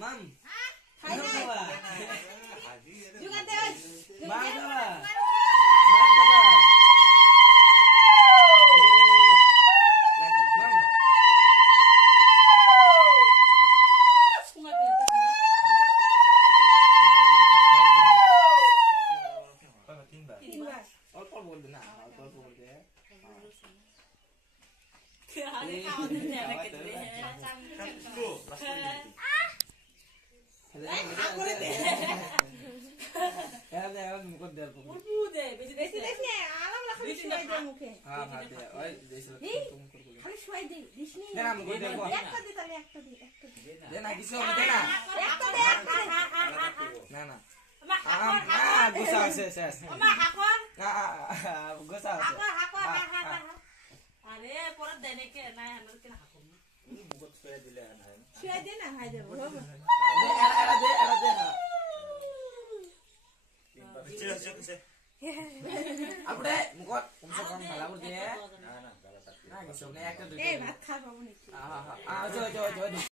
Mam. Hai Mam hai. coba. Juga deh. Mam coba. Mam coba. Lagi Mam. অল্প বলবে না অল্প বলবে আরে খাওয়াতে দেয় না কেটে আরে পরে দেনে কে নাই আমরা কেন হাকুম মুগত ছয় দিলে নাই ছয় দে না হাই দে বাবা Abre, mukot, kumsa kon kalabur dia. Nah, gitu. Nek একটা দুই। এই ভাত খাবো নাকি? Jo.